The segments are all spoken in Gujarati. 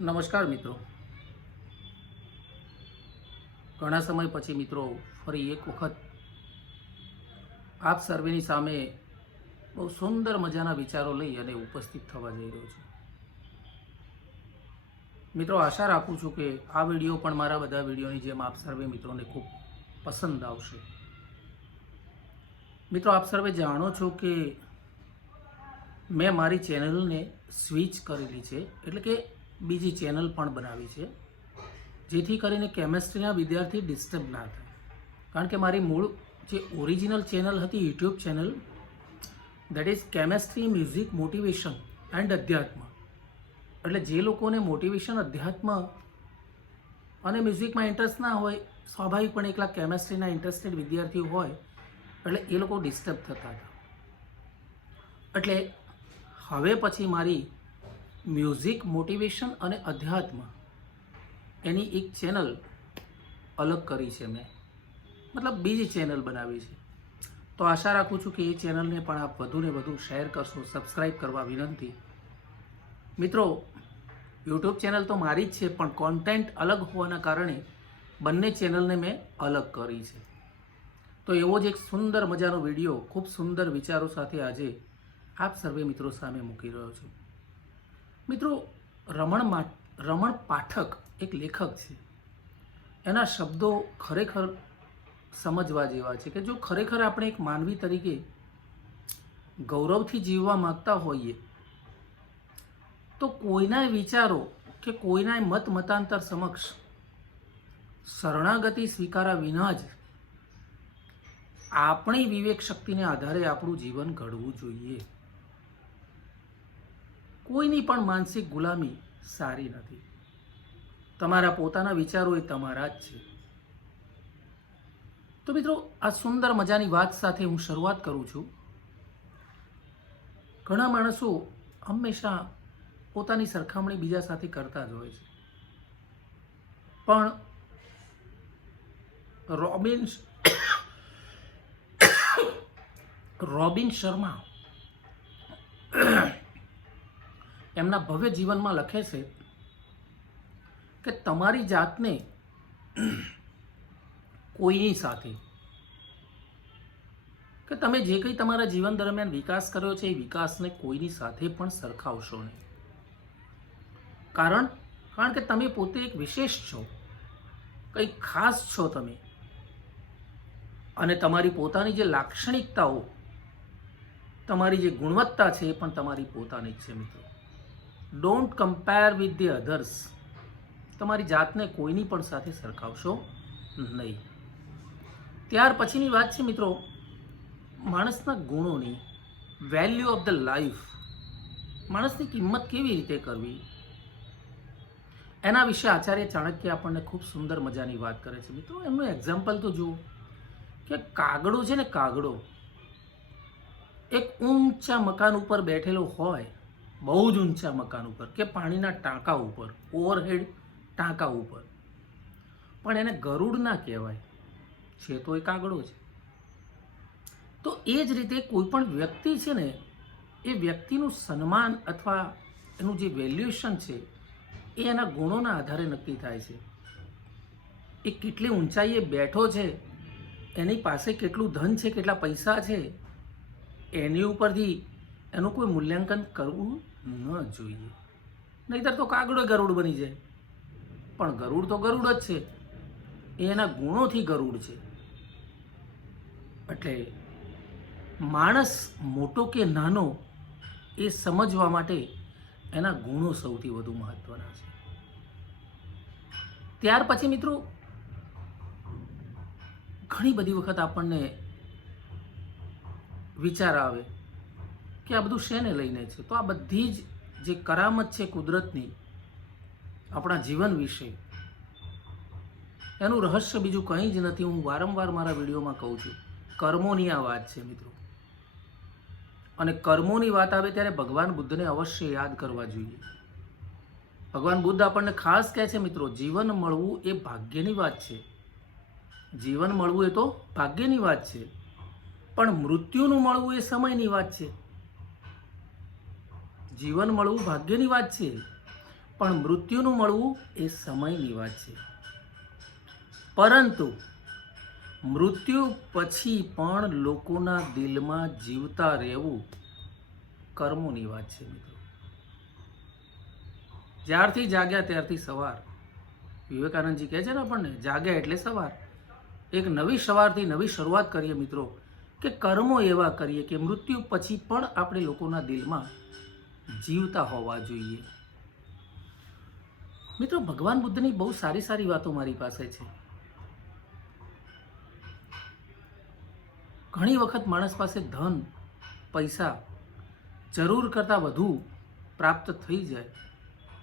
નમસ્કાર મિત્રો, ઘણા સમય પછી મિત્રો ફરી એક વખત આપ સર્વેની સામે બહુ સુંદર મજાના વિચારો લઈ અને ઉપસ્થિત થવા જઈ રહ્યો છું. મિત્રો, આશા રાખું છું કે આ વિડીયો પણ મારા બધા વિડીયોની જેમ આપ સર્વે મિત્રોને ખૂબ પસંદ આવશે. મિત્રો, આપ સર્વે જાણો છો કે મેં મારી ચેનલને સ્વિચ કરેલી છે, એટલે કે બીજી ચેનલ પણ બનાવી છે, જેથી કરીને કેમેસ્ટ્રીના વિદ્યાર્થી ડિસ્ટર્બ ના થાય. કારણ કે મારી મૂળ જે ઓરિજિનલ ચેનલ હતી YouTube channel, that is chemistry music motivation and અધ્યાત્મ, એટલે જે લોકોને મોટિવેશન, અધ્યાત્મ અને મ્યુઝિકમાં ઇન્ટરેસ્ટ ના હોય, સ્વાભાવિકપણે એકલા કેમેસ્ટ્રીના ઇન્ટરેસ્ટેડ વિદ્યાર્થીઓ હોય એટલે એ લોકો ડિસ્ટર્બ થતા હતા. એટલે હવે પછી મારી મ્યુઝિક મોટિવેશન અને અધ્યાત્મ એની એક ચેનલ અલગ કરી છે મેં, મતલબ બીજી ચેનલ બનાવી છે. તો આશા રાખું છું કે એ ચેનલને પણ આપ વધુને વધુ શેર કરશો, સબસ્ક્રાઈબ કરવા વિનંતી. મિત્રો, યુટ્યુબ ચેનલ તો મારી જ છે, પણ કોન્ટેન્ટ અલગ હોવાના કારણે બંને ચેનલને મેં અલગ કરી છે. તો એવો જ એક સુંદર મજાનો વિડીયો ખૂબ સુંદર વિચારો સાથે આજે આપ સર્વે મિત્રો સામે મૂકી રહ્યો છું. મિત્રો, રમણ પાઠક એક લેખક છે. એના શબ્દો ખરેખર સમજવા જેવા છે કે જો ખરેખર આપણે એક માનવી તરીકે ગૌરવથી જીવવા માગતા હોઈએ તો કોઈના વિચારો કે કોઈના મત મતાંતર સમક્ષ શરણાગતિ સ્વીકાર્યા વિના જ આપણી વિવેક શક્તિને આધારે આપણું જીવન ઘડવું જોઈએ. કોઈની પણ માનસિક ગુલામી સારી નથી. તમારા પોતાના વિચારો એ તમારા જ છે. તો મિત્રો, આ સુંદર મજાની વાત સાથે હું શરૂઆત કરું છું. ઘણા માણસો હંમેશા પોતાની સરખામણી બીજા સાથે કરતા જ હોય છે, પણ રોબિન શર્મા એમના ભવ્ય જીવનમાં લખે છે કે તમારી જાતને કોઈની સાથે, કે તમે જે કંઈ તમારા જીવન દરમિયાન વિકાસ કર્યો છે એ વિકાસને કોઈની સાથે પણ સરખાવશો નહીં. કારણ કે તમે પોતે એક વિશેષ છો, કંઈક ખાસ છો તમે, અને તમારી પોતાની જે લાક્ષણિકતાઓ, તમારી જે ગુણવત્તા છે એ પણ તમારી પોતાની જ છે. મિત્રો, don't compare with the others. તમારી જાતને કોઈની પણ સાથે સરખાવશો નહીં. ત્યાર પછીની વાત છે મિત્રો, માણસના ગુણોની, વેલ્યુ ઓફ ધ લાઈફ, માણસની કિંમત કેવી રીતે કરવી, એના વિશે આચાર્ય ચાણક્ય આપણને ખૂબ સુંદર મજાની વાત કરે છે. મિત્રો, એમનું એક્ઝામ્પલ તો જુઓ કે કાગડો છે ને, કાગડો એક ઊંચા મકાન ઉપર બેઠેલો હોય, બહુ જ ઊંચા મકાન ઉપર કે પાણીના ટાંકા ઉપર, ઓવરહેડ ટાંકા ઉપર, પણ એને ગરુડ ના કહેવાય, છે તો એ કાગડો છે. તો એ જ રીતે કોઈ પણ વ્યક્તિ છે ને, એ વ્યક્તિનું સન્માન અથવા એનું જે વેલ્યુએશન છે એ એના ગુણોના આધારે નક્કી થાય છે. એ કેટલી ઊંચાઈએ બેઠો છે, એની પાસે કેટલું ધન છે, કેટલા પૈસા છે, એની ઉપરથી એનું કોઈ મૂલ્યાંકન કરવું ન જોઈએ. નહીંતર તો કાગડો ગરુડ બની જાય. પણ ગરુડ તો ગરુડ જ છે, એ એના ગુણોથી ગરુડ છે. એટલે માણસ મોટો કે નાનો એ સમજવા માટે એના ગુણો સૌથી વધુ મહત્વના છે. ત્યાર પછી મિત્રો, ઘણી બધી વખત આપણને વિચાર આવે કે આ બધું શેને લઈને છે. તો આ બધી જ જે કરામત છે કુદરતની આપણા જીવન વિશે, એનું રહસ્ય બીજું કંઈ જ નથી. હું વારંવાર મારા વિડીયોમાં કહું છું, કર્મોની આ વાત છે મિત્રો. અને કર્મોની વાત આવે ત્યારે ભગવાન બુદ્ધને અવશ્ય યાદ કરવા જોઈએ. ભગવાન બુદ્ધ આપણને ખાસ કહે છે મિત્રો, જીવન મળવું એ ભાગ્યની વાત છે. જીવન મળવું એ તો ભાગ્યની વાત છે, પણ મૃત્યુનું મળવું એ સમયની વાત છે. જીવન મળવું ભાગ્યની વાત છે, પણ મૃત્યુનું મળવું એ સમયની વાત છે. પરંતુ મૃત્યુ પછી પણ લોકોના દિલમાં જીવતા રહેવું કર્મોની વાત છે મિત્રો. જ્યારથી જાગ્યા ત્યારથી સવાર. વિવેકાનંદજી કહે છે ને આપણને, જાગ્યા એટલે સવાર. એક નવી સવારથી નવી શરૂઆત કરીએ મિત્રો, કે કર્મો એવા કરીએ કે મૃત્યુ પછી પણ આપણે લોકોના દિલમાં જીવતા હોવા જોઈએ. મિત્રો, ભગવાન બુદ્ધની બહુ સારી સારી વાતો મારી પાસે છે. ઘણી વખત માણસ પાસે ધન, પૈસા જરૂર કરતાં વધુ પ્રાપ્ત થઈ જાય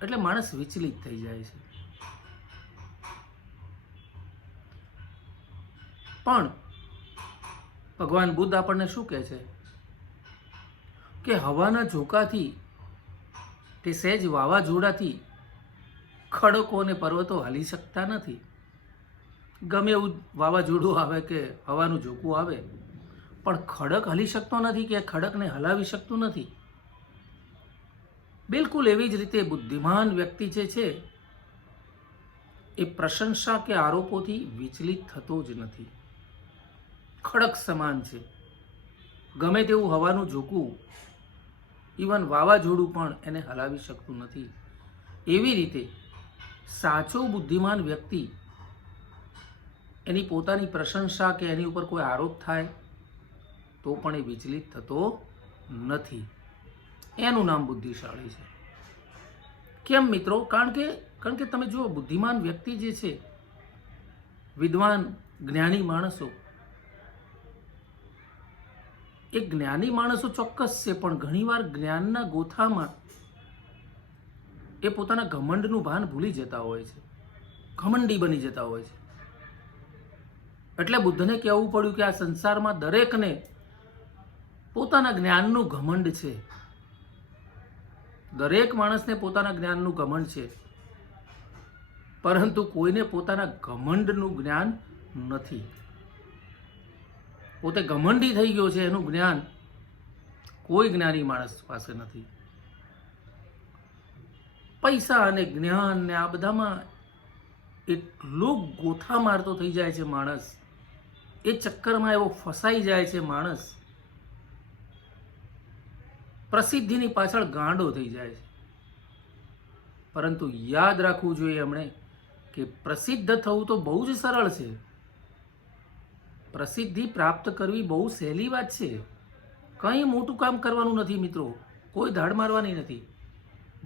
એટલે માણસ વિચલિત થઈ જાય છે. પણ ભગવાન બુદ્ધ આપણને શું કહે છે કે હવાના ઝોકાથી તે સહેજ વાવાઝોડાથી ખડકો અને પર્વતો હલી શકતા નથી. ગમે એવું વાવાઝોડું આવે કે હવાનું ઝોકું આવે, પણ ખડક હલી શકતો નથી કે ખડકને હલાવી શકતું નથી. બિલકુલ એવી જ રીતે બુદ્ધિમાન વ્યક્તિ જે છે એ પ્રશંસા કે આરોપોથી વિચલિત થતો જ નથી. ખડક સમાન છે. ગમે તેવું હવાનું ઝોકું, ઇવન વાવાઝોડું પણ એને હલાવી શકતું નથી. એવી રીતે સાચો બુદ્ધિમાન વ્યક્તિ એની પોતાની પ્રશંસા કે એની ઉપર કોઈ આરોપ થાય તો પણ એ વિચલિત થતો નથી. એનું નામ બુદ્ધિશાળી છે. કેમ મિત્રો? કારણ કે તમે જુઓ, બુદ્ધિમાન વ્યક્તિ જે છે, વિદ્વાન જ્ઞાની માણસો, એ જ્ઞાની માણસો ચોક્કસ છે, પણ ઘણીવાર જ્ઞાનના ગોથામાં એ પોતાના ઘમંડનું ભાન ભૂલી જતા હોય છે, ઘમંડી બની જતા હોય છે. એટલે બુદ્ધને કહેવું પડ્યું કે આ સંસારમાં દરેકને પોતાના જ્ઞાનનું ઘમંડ છે. દરેક માણસને પોતાના જ્ઞાનનું ઘમંડ છે, પરંતુ કોઈને પોતાના ઘમંડનું જ્ઞાન નથી. પોતે ઘમંડી થઈ ગયો છે, એનું જ્ઞાન કોઈ જ્ઞાની માણસ પાસે નથી. પૈસા અને જ્ઞાન ને આ બધામાં એટલો ગોથા મારતો થઈ જાય છે માણસ, એ ચક્કરમાં એવો ફસાઈ જાય છે માણસ, પ્રસિદ્ધિની પાછળ ગાંડો થઈ જાય છે. પરંતુ યાદ રાખવું જોઈએ એમણે કે પ્રસિદ્ધ થવું તો બહુ જ સરળ છે. પ્રસિદ્ધિ પ્રાપ્ત કરવી બહુ સહેલી વાત છે. કંઈ મોટું કામ કરવાનું નથી મિત્રો, કોઈ ધાડ મારવાની નથી.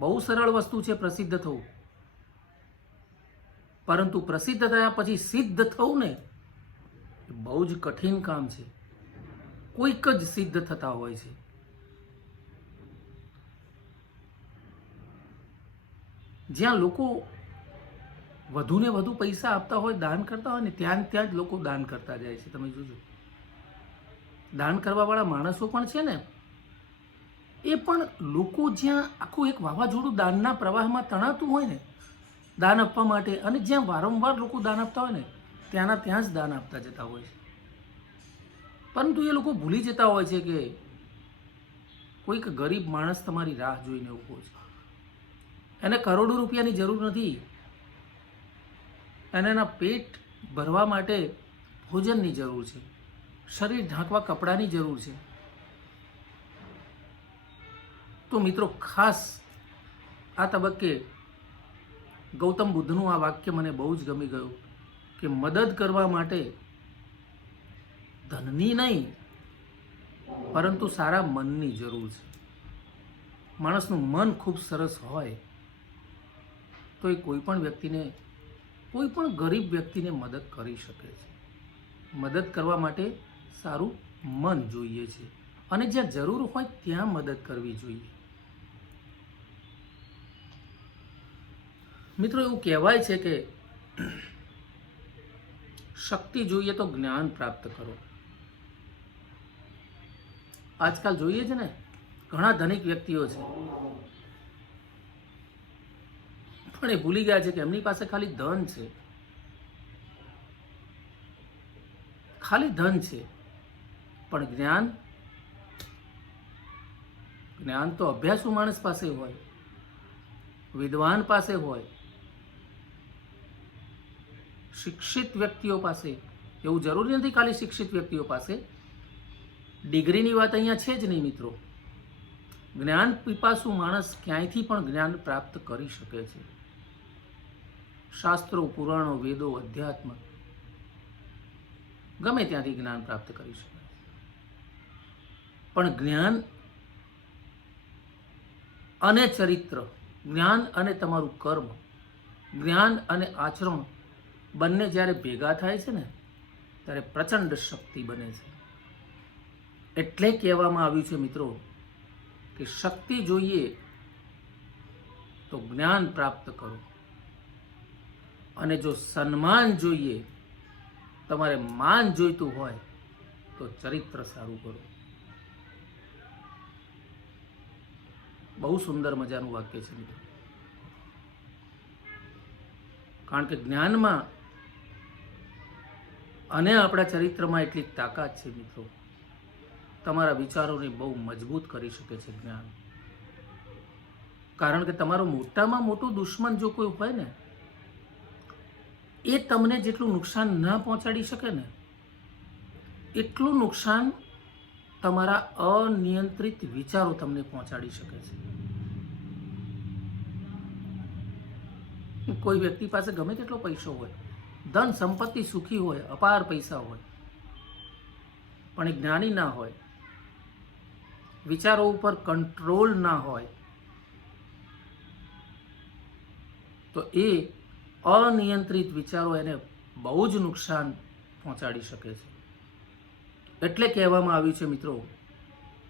બહુ સરળ વસ્તુ છે પ્રસિદ્ધ થવું. પરંતુ પ્રસિદ્ધ થયા પછી સિદ્ધ થવું ને, એ બહુ જ કઠિન કામ છે. કોઈક જ સિદ્ધ થતા હોય છે. જ્યાં લોકો વધુને વધુ પૈસા આપતા હોય, દાન કરતા હોય ને, ત્યાં જ લોકો દાન કરતા જાય છે. તમે જોજો, દાન કરવાવાળા માણસો પણ છે ને, એ પણ લોકો જ્યાં આખું એક વાવાઝોડું દાનના પ્રવાહમાં તણાતું હોય ને દાન આપવા માટે, અને જ્યાં વારંવાર લોકો દાન આપતા હોય ને, ત્યાંના ત્યાં જ દાન આપતા જતા હોય છે. પરંતુ એ લોકો ભૂલી જતા હોય છે કે કોઈક ગરીબ માણસ તમારી રાહ જોઈને ઊભો છે. એને કરોડો રૂપિયાની જરૂર નથી, એને એના પેટ ભરવા માટે ભોજનની જરૂર છે, શરીર ઢાંકવા કપડાની જરૂર છે. તો મિત્રો, ખાસ આ તબક્કે ગૌતમ બુદ્ધનું આ વાક્ય મને બહુ જ ગમી ગયું કે મદદ કરવા માટે ધનની નહીં, પરંતુ સારા મનની જરૂર છે. માણસનું મન ખૂબ સરસ હોય તો એ કોઈ પણ વ્યક્તિને, કોઈ પણ ગરીબ વ્યક્તિને મદદ કરી શકે છે. મદદ કરવા માટે સારું મન જોઈએ છે, અને જ્યાં જરૂર હોય ત્યાં મદદ કરવી જોઈએ. મિત્રો, એવું કહેવાય છે કે શક્તિ જોઈએ તો જ્ઞાન પ્રાપ્ત કરો. આજકાલ જોઈએ છે ને, ઘણા ધનિક વ્યક્તિઓ છે, પણ એ ભૂલી ગયા છે કે એમની પાસે ખાલી ધન છે, ખાલી ધન છે, પણ જ્ઞાન તો અભ્યાસુ માણસ પાસે હોય, વિદ્વાન પાસે હોય, શિક્ષિત વ્યક્તિઓ પાસે, એવું જરૂરી નથી ખાલી શિક્ષિત વ્યક્તિઓ પાસે, ડિગ્રીની વાત અહીંયા છે જ નહીં મિત્રો. જ્ઞાન પીપાસુ માણસ ક્યાંયથી પણ જ્ઞાન પ્રાપ્ત કરી શકે છે. શાસ્ત્રો, પુરાણો, વેદો, અધ્યાત્મ, ગમે ત્યાંથી જ્ઞાન પ્રાપ્ત કરી શકાય. પણ જ્ઞાન અને ચરિત્ર, જ્ઞાન અને તમારું કર્મ, જ્ઞાન અને આચરણ બંને જ્યારે ભેગા થાય છે ને ત્યારે પ્રચંડ શક્તિ બને છે. એટલે કહેવામાં આવ્યું છે મિત્રો કે શક્તિ જોઈએ તો જ્ઞાન પ્રાપ્ત કરો, અને જો સન્માન જોઈએ, તમારે માન જોઈતું હોય તો ચરિત્ર સારું કરો. બહુ સુંદર મજાનું વાક્ય છે મિત્રો. કારણ કે જ્ઞાનમાં અને આપણા ચરિત્રમાં એટલી તાકાત છે મિત્રો. તમારા વિચારોને બહુ મજબૂત કરી શકે છે જ્ઞાન. કારણ કે તમારો મોટામાં મોટો દુશ્મન જો કોઈ હોય ને, એ તમને જેટલું નુકસાન ના પહોંચાડી શકે ને, એટલું નુકસાન તમારા અનિયંત્રિત વિચારો તમને પહોંચાડી શકે છે. કોઈ વ્યક્તિ પાસે ગમે તેટલો પૈસો હોય, ધન સંપત્તિ, સુખી હોય, અપાર પૈસા હોય, પણ એ જ્ઞાની ના હોય, વિચારો ઉપર કંટ્રોલ ના હોય, તો એ અનિયંત્રિત વિચારો એને બહુ જ નુકસાન પહોંચાડી શકે છે. એટલે કહેવામાં આવ્યું છે મિત્રો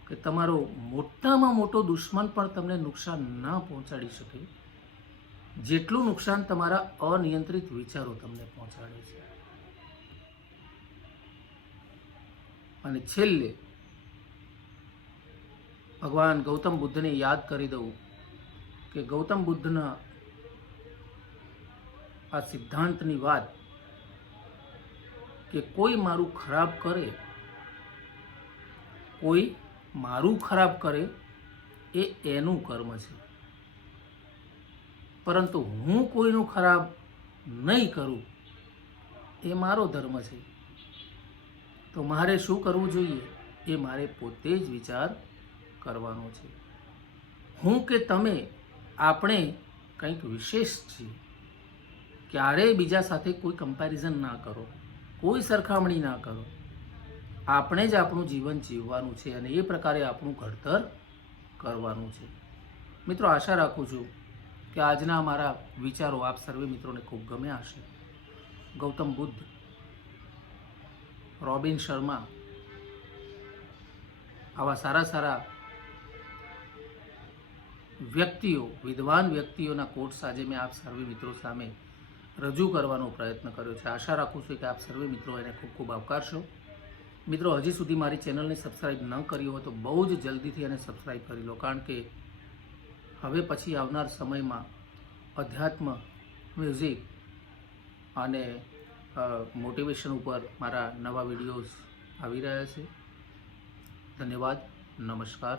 કે તમારો મોટામાં મોટો દુશ્મન પણ તમને નુકસાન ના પહોંચાડી શકે જેટલું નુકસાન તમારા અનિયંત્રિત વિચારો તમને પહોંચાડે છે. અને છેલ્લે ભગવાન ગૌતમ બુદ્ધને યાદ કરી દઉં કે ગૌતમ બુદ્ધના આ સિદ્ધાંતની વાત કે કોઈ મારું ખરાબ કરે, કોઈ મારું ખરાબ કરે એ એનું કર્મ છે, પરંતુ હું કોઈનું ખરાબ નહીં કરું એ મારો ધર્મ છે. તો મારે શું કરવું જોઈએ એ મારે પોતે જ વિચાર કરવાનો છે. હું કે તમે, આપણે કંઈક વિશેષ છીએ. ક્યારેય બીજા સાથે કોઈ કમ્પેરિઝન ના કરો, કોઈ સરખામણી ના કરો. આપણે જ આપણું જીવન જીવવાનું છે અને એ પ્રકારે આપણું ઘડતર કરવાનું છે. મિત્રો, આશા રાખું છું કે આજના મારા વિચારો આપ સર્વે મિત્રોને ખૂબ ગમ્યા હશે. ગૌતમ બુદ્ધ, રોબિન શર્મા, આવા સારા સારા વ્યક્તિઓ, વિદ્વાન વ્યક્તિઓના કોટ્સ આજે મેં આપ સર્વે મિત્રો સામે રજૂ કરવાનો પ્રયત્ન કર્યો છે. આશા રાખું છું કે આપ સર્વે મિત્રો એને ખૂબ ખૂબ આવકારશો. મિત્રો, હજી સુધી મારી ચેનલને સબસ્ક્રાઈબ ન કરી હોય તો બહુ જ જલ્દીથી એને સબસ્ક્રાઈબ કરી લો. કારણ કે હવે પછી આવનાર સમયમાં અધ્યાત્મ, મ્યુઝિક અને મોટિવેશન ઉપર મારા નવા વિડીયોઝ આવી રહ્યા છે. ધન્યવાદ. નમસ્કાર.